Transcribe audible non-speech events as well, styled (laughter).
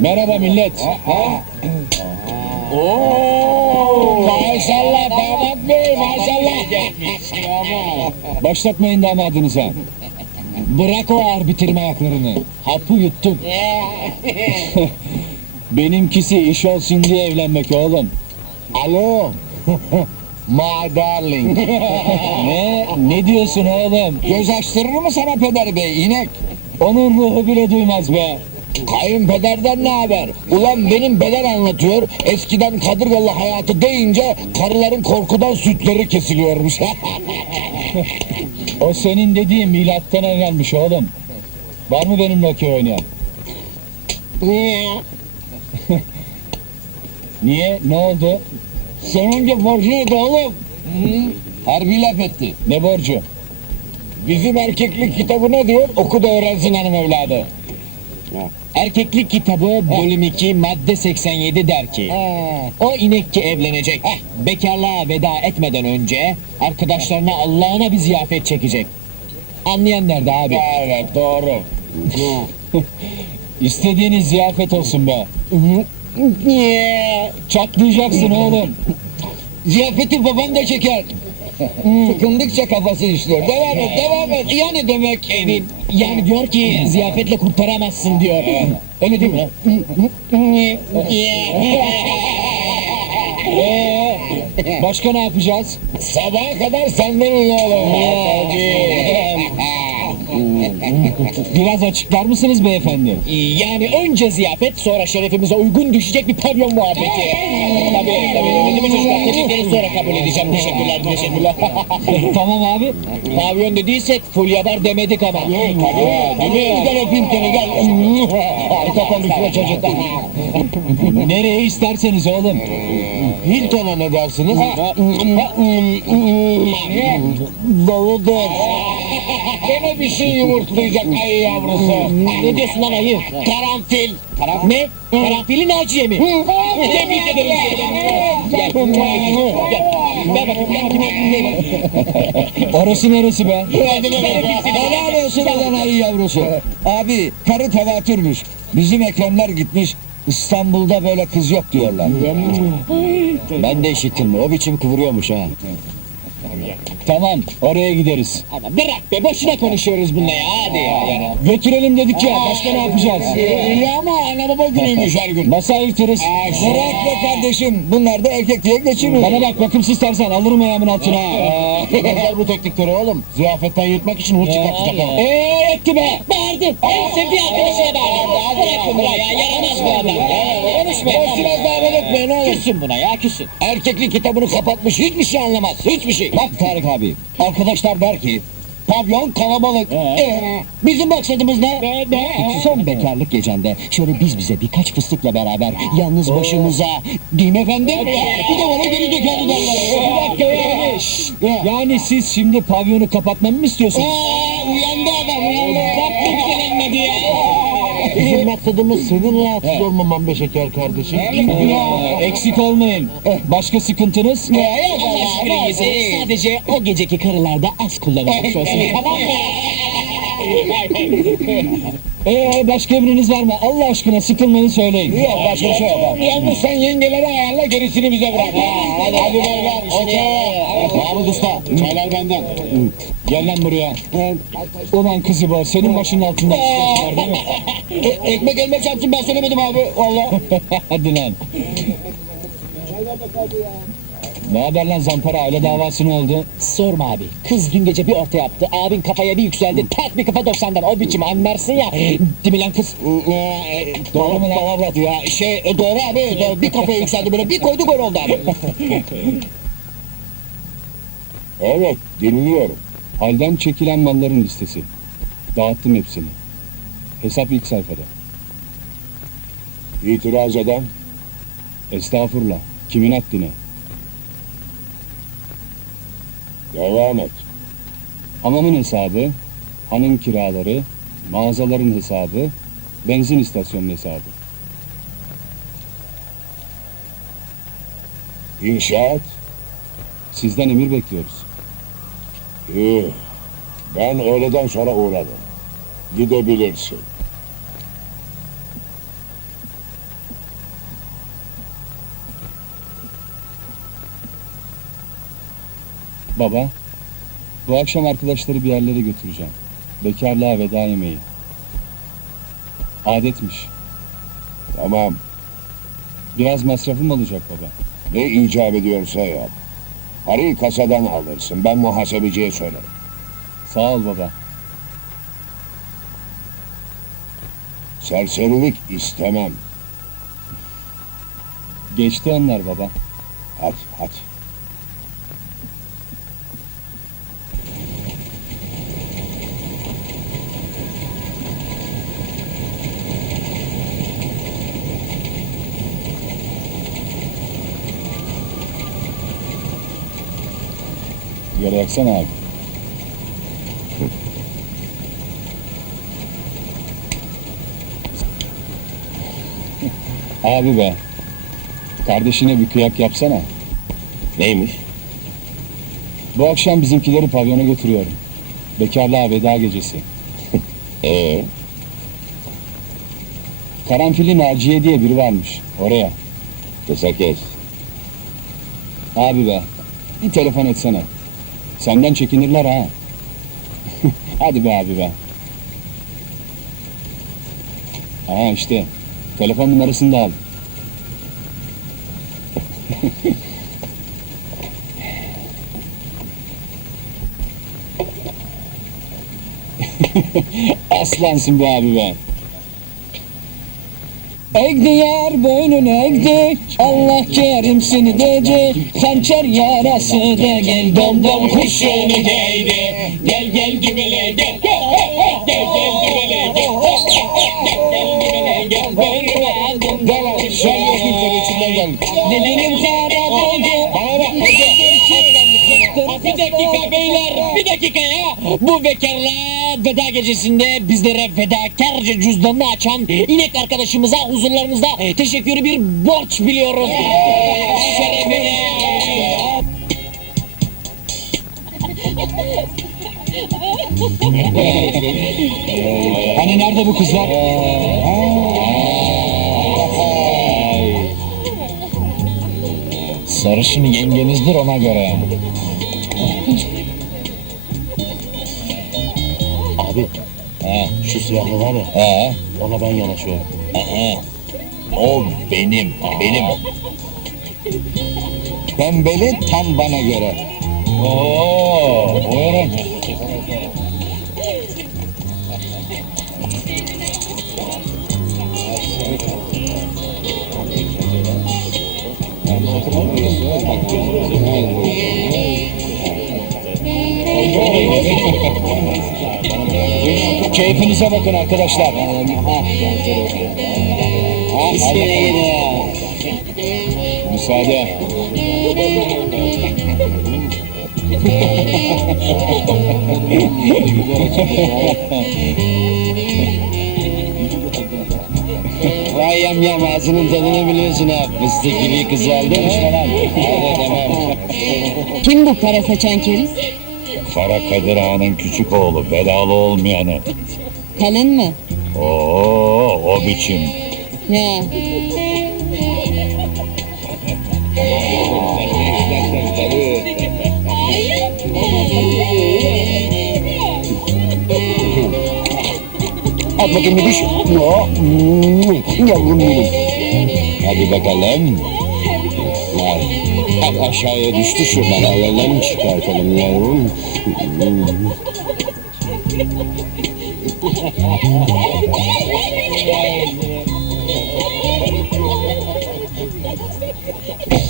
Merhaba millet. Oo, maşallah damat bey maşallah. Başlatmayın damadınıza. Bırak o ağır bitirme ayaklarını. Hapı yuttum. (laughs) Benimkisi iş olsun diye evlenmek oğlum. Alo. (laughs) My darling. (laughs) Ne? Ne diyorsun oğlum? Göz açtırır mı sana peder bey inek? Onun ruhu bile duymaz be. Kayınpederden ne haber? Ulan benim beder anlatıyor. Eskiden kadırgalı hayatı deyince karıların korkudan sütleri kesiliyormuş. (laughs) O senin dediğin milattan evvelmiş oğlum. Var mı benimle okey oynayan? Niye? (laughs) Ne oldu? Sonunca borcu öde oğlum. Harbi laf etti. Ne borcu? Bizim erkeklik kitabı ne diyor? Oku da öğrensin hanım evladı. Erkeklik kitabı bölüm 2 madde 87 der ki O inek ki evlenecek bekarlığa veda etmeden önce arkadaşlarına Allah'ına bir ziyafet çekecek. Anlayan nerede abi? Evet doğru. (laughs) İstediğiniz ziyafet olsun be. Çatlayacaksın oğlum. Ziyafeti babam da çeker. Sıkındıkça kafası işliyor. Devam et, devam et. Yani demek evin. Yani diyor ki ziyafetle kurtaramazsın diyor. Öyle değil mi? Ee, başka ne yapacağız? Sabaha kadar senden oğlum. (laughs) Biraz açıklar mısınız beyefendi? Yani önce ziyafet sonra şerefimize uygun düşecek bir pavyon muhabbeti. tabii tabii. Değil mi çocuklar? Tebrikleri sonra kabul edeceğim. Teşekkürler, teşekkürler. (laughs) tamam abi. pavyon dediysek fulya var demedik ama. Tabii, gel öpeyim seni gel. Harika konuşuyor çocuk. Nereye isterseniz oğlum. Hilton'a ne dersiniz? Doludur. Gene bir şey yumurtlayacak ayı yavrusu. Ne diyorsun lan ayı? Karanfil. Ne? Karanfili Naciye mi? Tebrik ederim. Orası neresi be? Helal olsun olan ayı yavrusu. Abi karı tevatürmüş. Bizim Ekremler gitmiş. İstanbul'da böyle kız yok diyorlar. Ben de işittim. O biçim kıvırıyormuş ha. Tamam, oraya gideriz. Ama bırak be, boşuna konuşuyoruz bununla ya. Hadi ya. Yani. Götürelim dedik ya, başka ne yapacağız? İyi ama ana baba günüymüş her gün. Nasıl ayırtırız? Bırak be kardeşim. Bunlar da erkek diye geçiniyor. Bana bak bakımsız tersen alırım ayağımın altına. Yazar (laughs) bu teknikleri oğlum. Ziyafetten yırtmak için hır çıkartacak ama. Eee etti be. Bağırdı. En sevdiği arkadaşına bağırdı. Bırak bunu ya. Yaramaz bu adam. Konuşma. Boş biraz daha böyle etmeyin oğlum. Küssün buna ya küssün. Erkeklik kitabını kapatmış hiçbir şey anlamaz. Hiçbir şey. Bak Tarık abi. Arkadaşlar der ki pavyon kalabalık. Ee, bizim maksadımız ne? Son bekarlık gecende şöyle biz bize birkaç fıstıkla beraber yalnız başımıza değil mi efendim? Bir de bana geri zekalı derler. Bir dakika ya. Şşş. Ya. Yani siz şimdi pavyonu kapatmamı mı istiyorsunuz? Aa, uyandı adam uyandı. Bak ne güzel anladı ya. Bizim maksadımız senin rahatsız olmaman be şeker kardeşim. Eksik olmayın. Başka sıkıntınız? Allah şükrinizi sadece o geceki karılarda az kullanılmış (laughs) olsun. tamam mı? Ee, başka emriniz var mı? Allah aşkına sıkılmayın söyleyin. Yok başka bir şey yok. Yalnız sen yengeleri ayarla gerisini bize bırak. Hadi hadi beyler. Okey. Mahmut Usta. Çaylar benden. Gel lan buraya. Ulan kızı bu, senin başının altında var değil mi? E, ekmek elmek çarpsın ben söylemedim abi. Valla. (laughs) Hadi lan. Ne haber lan zampara aile davası ne oldu? Sorma abi. Kız dün gece bir orta yaptı. Abin kafaya bir yükseldi. Tak bir kafa 90'dan. O biçim anlarsın ya. Değil mi lan kız? doğru mu lan? Doğru ya. Şey e, doğru abi. Doğru. Bir kafaya yükseldi böyle. Bir koydu gol oldu abi. (laughs) Evet, dinliyorum. Halden çekilen malların listesi. Dağıttım hepsini. Hesap ilk sayfada. İtiraz eden Estağfurullah. Kimin haddine? Devam et. Hamamın hesabı, hanım kiraları, mağazaların hesabı, benzin istasyonunun hesabı. İnşaat, Sizden emir bekliyoruz. iyi. Ben öğleden sonra uğrarım. Gidebilirsin. Baba, bu akşam arkadaşları bir yerlere götüreceğim. Bekarlığa veda yemeği. Adetmiş. Tamam. Biraz masrafım olacak baba. Ne icap ediyorsa yap. Parayı kasadan alırsın. Ben muhasebeciye söylerim. Sağ ol baba. Serserilik istemem. Geçti onlar baba. Hadi hadi. Sigara yaksana abi. (laughs) abi be. Kardeşine bir kıyak yapsana. Neymiş? Bu akşam bizimkileri pavyona götürüyorum. Bekarlığa veda gecesi. (laughs) Ee, Karanfili Naciye diye biri varmış. Oraya. kısa kes. Abi be. Bir telefon etsene. Senden çekinirler ha. (laughs) Hadi be abi be. Aha işte. Telefon numarasını da al. (laughs) Aslansın be abi be. Egdi yar boynunu egdi Allah kerim seni dece. Hançer yarası da gel dom dom kuşunu değdi Gel gel gübele gel Gel gel gübele Gel Bu bekarlığa veda gecesinde bizlere fedakarca cüzdanını açan inek arkadaşımıza huzurlarınızda teşekkürü bir borç biliyoruz. Şerefine. Hani nerede bu kızlar? Sarışın yengenizdir ona göre. Abi. He. Şu siyahlı var ya. He. Ona ben yanaşıyorum. He. O benim, benim. Pembeli tam bana göre. Oo, buyurun. Keyfinize bakın arkadaşlar. Müsaade. Vay yam yam ağzının tadını biliyorsun ha. Fıstık gibi kız aldın mı? Hadi tamam. Kim bu para saçan keriz? Kara Kadir Ağa'nın küçük oğlu, belalı olmayanı. Kalın mı? Oo, o biçim. Ya. At bakayım bir Yavrum benim. Hadi bakalım. Al aşağıya düştü şuradan alalım çıkartalım yavrum. (laughs)